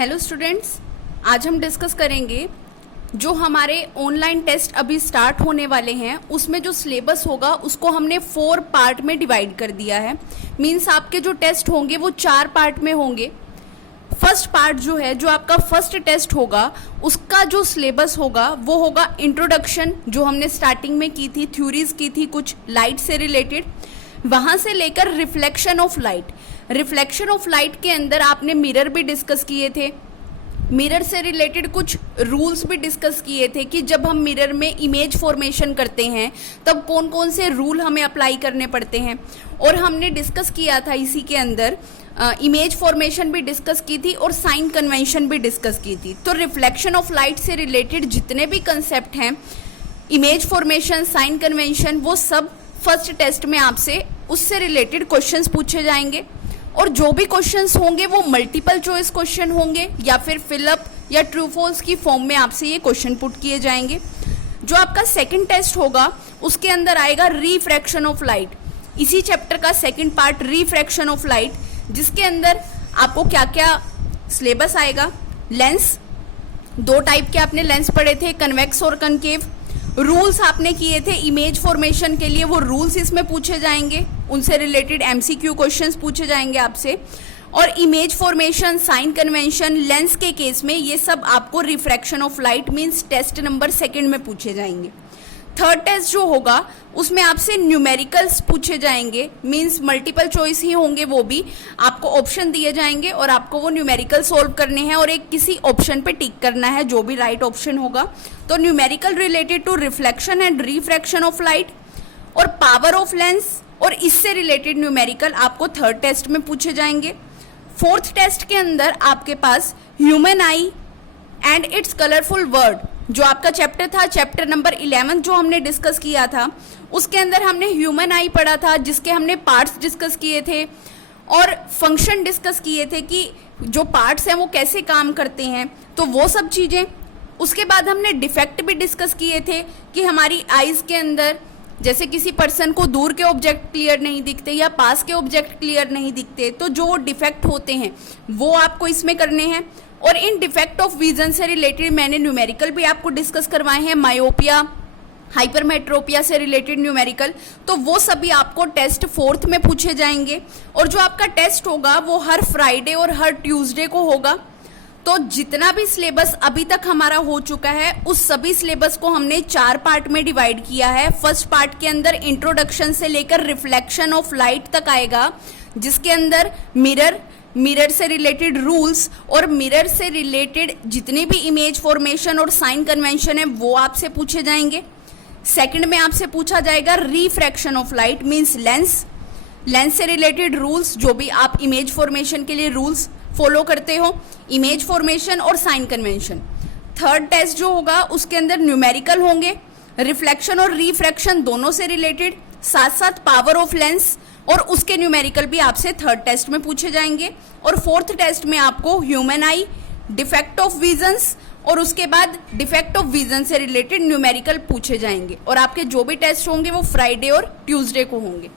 Hello students, आज हम discuss करेंगे जो हमारे ऑनलाइन टेस्ट अभी स्टार्ट होने वाले हैं उसमें जो सिलेबस होगा उसको हमने 4 पार्ट में डिवाइड कर दिया है। मींस आपके जो टेस्ट होंगे वो 4 पार्ट में होंगे। फर्स्ट पार्ट जो है, जो आपका फर्स्ट टेस्ट होगा, उसका जो सिलेबस होगा वो होगा इंट्रोडक्शन, जो हमने स्टार्टिंग में की थी, थ्योरीज की थी कुछ लाइट से रिलेटेड, वहां से लेकर reflection of light. Reflection of light के अंदर आपने मिरर भी डिस्कस किए थे, मिरर से रिलेटेड कुछ रूल्स भी डिस्कस किए थे कि जब हम मिरर में इमेज फॉर्मेशन करते हैं तब कौन कौन से रूल हमें अप्लाई करने पड़ते हैं। और हमने डिस्कस किया था इसी के अंदर इमेज फॉर्मेशन भी डिस्कस की थी और साइन कन्वेंशन भी डिस्कस की थी। तो रिफ्लेक्शन ऑफ लाइट से रिलेटेड जितने भी कंसेप्ट हैं, इमेज फॉर्मेशन, साइन कन्वेंशन, वो सब फर्स्ट टेस्ट में आपसे उससे रिलेटेड क्वेश्चंस पूछे जाएंगे। और जो भी क्वेश्चंस होंगे वो मल्टीपल चॉइस क्वेश्चन होंगे या फिर फिलअप या ट्रू फॉल्स की फॉर्म में आपसे ये क्वेश्चन पुट किए जाएंगे। जो आपका सेकंड टेस्ट होगा उसके अंदर आएगा रिफ्रैक्शन ऑफ लाइट। इसी चैप्टर का second part refraction of light, जिसके अंदर आपको क्या क्या सिलेबस आएगा। लेंस, 2 टाइप के आपने लेंस पढ़े थे, कन्वेक्स और कनकेव। रूल्स आपने किए थे इमेज फॉर्मेशन के लिए, वो रूल्स इसमें पूछे जाएंगे, उनसे रिलेटेड एमसीक्यू क्वेश्चंस पूछे जाएंगे आपसे। और image formation, sign convention, lens के केस में ये सब आपको refraction of light means test number 2 में पूछे जाएंगे। थर्ड टेस्ट जो होगा उसमें आपसे न्यूमेरिकल्स पूछे जाएंगे, मींस मल्टीपल चॉइस ही होंगे, वो भी आपको ऑप्शन दिए जाएंगे और आपको वो न्यूमेरिकल सॉल्व करने हैं और एक किसी ऑप्शन पे टिक करना है जो भी राइट ऑप्शन होगा। तो numerical related to reflection and refraction of light और पावर ऑफ लेंस और इससे रिलेटेड न्यूमेरिकल आपको थर्ड टेस्ट में पूछे जाएंगे। फोर्थ टेस्ट के अंदर आपके पास human eye and its colourful world, जो आपका चैप्टर था, चैप्टर नंबर 11 जो हमने डिस्कस किया था, उसके अंदर हमने ह्यूमन आई पढ़ा था, जिसके हमने पार्ट्स डिस्कस किए थे और फंक्शन डिस्कस किए थे कि जो पार्ट्स हैं वो कैसे काम करते हैं, तो वो सब चीज़ें। उसके बाद हमने डिफेक्ट भी डिस्कस किए थे कि हमारी आईज के अंदर जैसे किसी पर्सन को दूर के ऑब्जेक्ट क्लियर नहीं दिखते या पास के ऑब्जेक्ट क्लियर नहीं दिखते, तो जो डिफेक्ट होते हैं वो आपको इसमें करने हैं। और इन डिफेक्ट ऑफ विजन से रिलेटेड मैंने न्यूमेरिकल भी आपको डिस्कस करवाए हैं, मायोपिया, हाइपरमेट्रोपिया से रिलेटेड न्यूमेरिकल, तो वो सभी आपको टेस्ट 4th में पूछे जाएंगे। और जो आपका टेस्ट होगा वो हर फ्राइडे और हर ट्यूसडे को होगा। तो जितना भी सिलेबस अभी तक हमारा हो चुका है उस सभी सिलेबस को हमने 4 पार्ट में डिवाइड किया है। फर्स्ट पार्ट के अंदर इंट्रोडक्शन से लेकर रिफ्लेक्शन ऑफ लाइट तक आएगा, जिसके अंदर मिरर से रिलेटेड रूल्स और मिरर से रिलेटेड जितनी भी इमेज फॉर्मेशन और साइन कन्वेंशन है वो आपसे पूछे जाएंगे। सेकंड में आपसे पूछा जाएगा refraction of light means lens से रिलेटेड रूल्स, जो भी आप इमेज फॉर्मेशन के लिए रूल्स फॉलो करते हो, इमेज फॉर्मेशन और साइन कन्वेंशन। थर्ड टेस्ट जो होगा उसके अंदर न्यूमेरिकल होंगे, रिफ्लेक्शन और रिफ्रैक्शन दोनों से रिलेटेड, साथ साथ पावर ऑफ लेंस और उसके न्यूमेरिकल भी आपसे थर्ड टेस्ट में पूछे जाएंगे। और फोर्थ टेस्ट में आपको human I, defect of visions और उसके बाद डिफेक्ट ऑफ विजन से रिलेटेड न्यूमेरिकल पूछे जाएंगे। और आपके जो भी टेस्ट होंगे वो फ्राइडे और ट्यूसडे को होंगे।